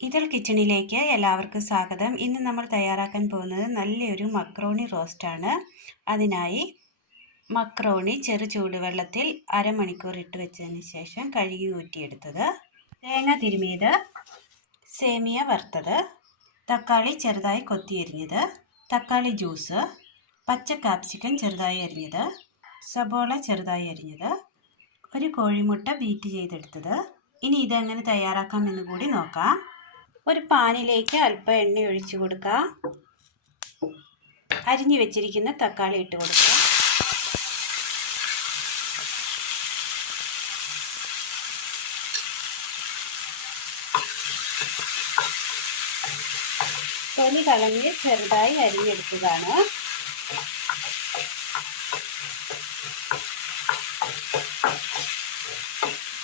ഇതൾ കിച്ചണിലേക്ക് എല്ലാവർക്കും സ്വാഗതം. ഇന്ന് നമ്മൾ തയ്യാറാക്കാൻ പോകുന്നത് നല്ലൊരു മക്രോണി റോസ്റ്റാണ്. അതിനായി മക്രോണി ചെറു ചൂടുവെള്ളത്തിൽ അരമണിക്കൂർ ഇട്ട് വെച്ചതിന് ശേഷം കഴുകി ഊറ്റിയെടുത്തത്. തേങ്ങ തിരുമിയത് സേമിയ വറുത്തത് തക്കാളി ചെറുതായി കൊത്തിയരിഞ്ഞത് തക്കാളി ജ്യൂസ് പച്ച കാപ്സിക്കൻ ചെറുതായി അരിഞ്ഞത് സബോള ചെറുതായി അരിഞ്ഞത് ഒരു കോഴിമുട്ട ബീറ്റ് ചെയ്തെടുത്തത്. ഇനി ഇതെങ്ങനെ തയ്യാറാക്കാമെന്ന് കൂടി നോക്കാം. ഒരു പാനിലേക്ക് അല്പം എണ്ണ ഒഴിച്ചു കൊടുക്കുക. അരിഞ്ഞു വെച്ചിരിക്കുന്ന തക്കാളി ഇട്ട് കൊടുക്കുക. തൊലി കളഞ്ഞ് ചെറുതായി അരിഞ്ഞെടുത്തതാണ്.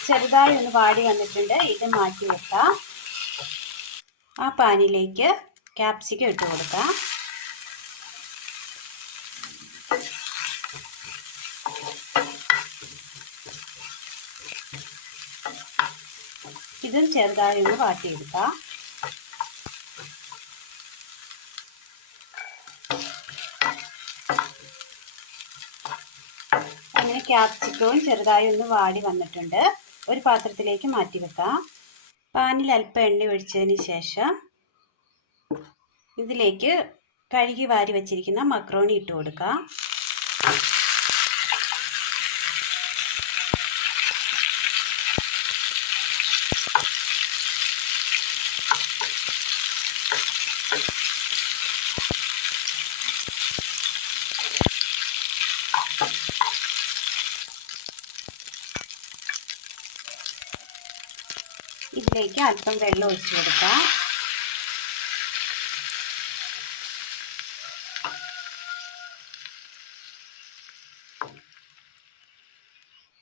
ചെറുതായി ഒന്ന് വാടി വന്നിട്ടുണ്ട്. ഇത് മാറ്റി വെക്കാം. ആ പാനിലേക്ക് ക്യാപ്സിക്കം ഇട്ട് കൊടുക്കാം. ഇതും ചെറുതായി ഒന്ന് വാട്ടിയെടുക്കാം. അങ്ങനെ ക്യാപ്സിക്കവും ചെറുതായി ഒന്ന് വാടി വന്നിട്ടുണ്ട്. ഒരു പാത്രത്തിലേക്ക് മാറ്റി വെക്കാം പാനിൽ അല്പം എണ്ണ ഒഴിച്ചതിന് ശേഷം ഇതിലേക്ക് കഴുകി വാരി വച്ചിരിക്കുന്ന മക്രോണി ഇട്ട് കൊടുക്കാം. ഇതിലേക്ക് അല്പം വെള്ളം ഒഴിച്ചു കൊടുക്കാം.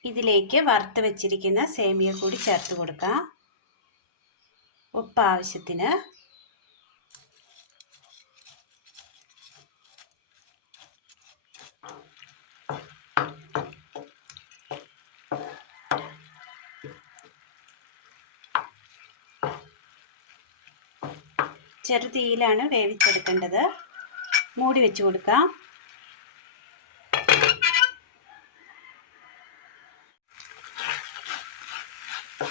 ഇതിലേക്ക് വറുത്ത് വെച്ചിരിക്കുന്ന സേമിയ കൂടി ചേർത്ത് കൊടുക്കാം. ഉപ്പ് ആവശ്യത്തിന് ചെറു തീയിലാണ് വേവിച്ചെടുക്കേണ്ടത്. മൂടി വെച്ച് കൊടുക്കാം.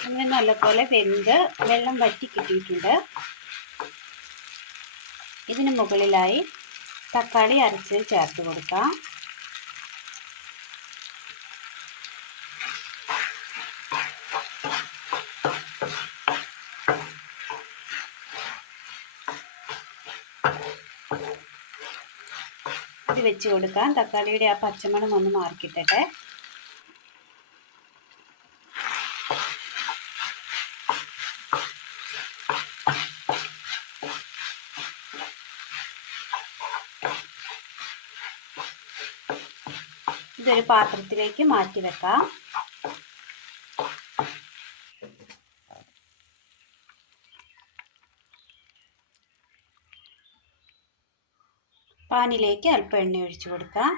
അങ്ങനെ നല്ലപോലെ വെന്ത് വെള്ളം വറ്റി കിട്ടിയിട്ടുണ്ട്. ഇതിന് മുകളിലായി തക്കാളി അരച്ച് ചേർത്ത് കൊടുക്കാം. ഇത് വെച്ച് കൊടുക്കാം. തക്കാളിയുടെ ആ പച്ചമണം ഒന്ന് മാറിക്കിട്ടട്ടെ. ഇതൊരു പാത്രത്തിലേക്ക് മാറ്റി വെക്കാം. പാനിലേക്ക് അല്പം എണ്ണ ഒഴിച്ചു കൊടുക്കാം.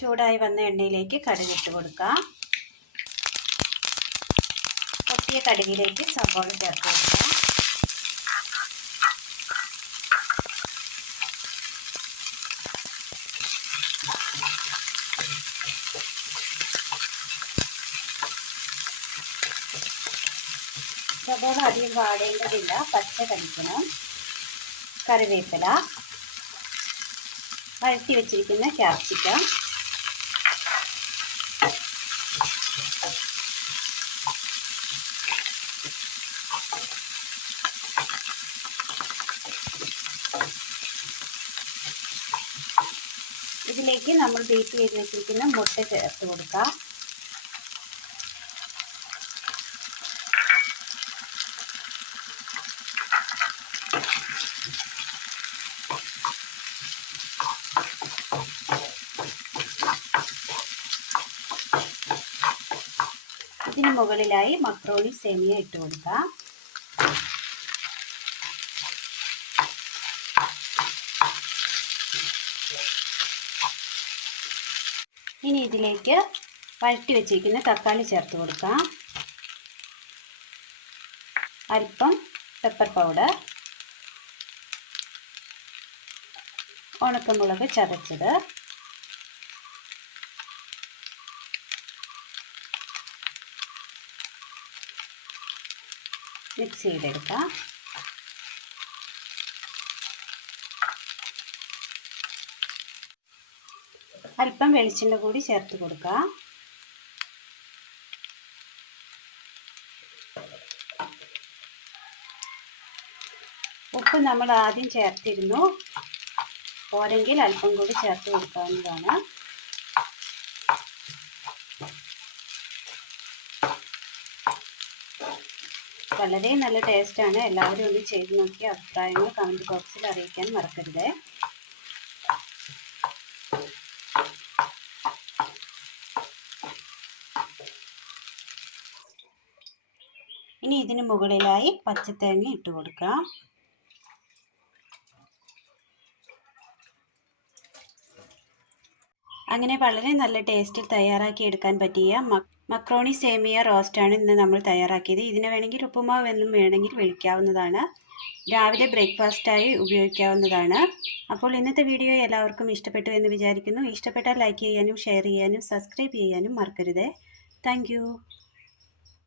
ചൂടായി വന്ന എണ്ണയിലേക്ക് കടുകിട്ട് കൊടുക്കാം. പൊട്ടിയ കടുകിലേക്ക് സവാള ചേർത്ത് കൊടുക്കാം. സവോള അധികം വാടേണ്ടതില്ല. പച്ച കടിക്കണം കറിവേപ്പില വഴറ്റി വെച്ചിരിക്കുന്ന ക്യാപ്സിക്കം ഇതിലേക്ക് നമ്മൾ ബീറ്റ് ചെയ്ത് വെച്ചിരിക്കുന്ന മുട്ട ചേർത്ത് കൊടുക്കാം. ഇതിന് മുകളിലായി മക്രോണി സേമിയ ഇട്ട് കൊടുക്കാം. ഇനി ഇതിലേക്ക് വഴറ്റി വെച്ചിരിക്കുന്ന തക്കാളി ചേർത്ത് കൊടുക്കാം. അല്പം പെപ്പർ പൗഡർ ഉണക്കമുളക് ചതച്ചത്. മിക്സ് ചെയ്തെടുക്കാം. അല്പം വെളിച്ചെണ്ണ കൂടി ചേർത്ത് കൊടുക്കാം. ഉപ്പ് നമ്മൾ ആദ്യം ചേർത്തിരുന്നു. പോരെങ്കിൽ അല്പം കൂടി ചേർത്ത് കൊടുക്കാവുന്നതാണ്. വളരെ നല്ല ടേസ്റ്റാണ് എല്ലാവരും ഒന്ന് ചെയ്ത് നോക്കി അഭിപ്രായങ്ങൾ കമന്റ് ബോക്സിൽ അറിയിക്കാൻ മറക്കരുത്. ഇനി ഇതിന് മുകളിലായി പച്ചത്തേങ്ങ ഇട്ട് കൊടുക്കാം. അങ്ങനെ വളരെ നല്ല ടേസ്റ്റിൽ തയ്യാറാക്കി എടുക്കാൻ പറ്റിയ മക്രോണി സേമിയ റോസ്റ്റാണ് ഇന്ന് നമ്മൾ തയ്യാറാക്കിയത്. ഇതിന് വേണമെങ്കിൽ ഉപ്പുമാവ് എന്നും വേണമെങ്കിൽ വിളിക്കാവുന്നതാണ്. രാവിലെ ബ്രേക്ക്ഫാസ്റ്റായി ഉപയോഗിക്കാവുന്നതാണ്. അപ്പോൾ ഇന്നത്തെ വീഡിയോ എല്ലാവർക്കും ഇഷ്ടപ്പെട്ടു എന്ന് വിചാരിക്കുന്നു. ഇഷ്ടപ്പെട്ടാൽ ലൈക്ക് ചെയ്യാനും ഷെയർ ചെയ്യാനും സബ്സ്ക്രൈബ് ചെയ്യാനും മറക്കരുത്. താങ്ക്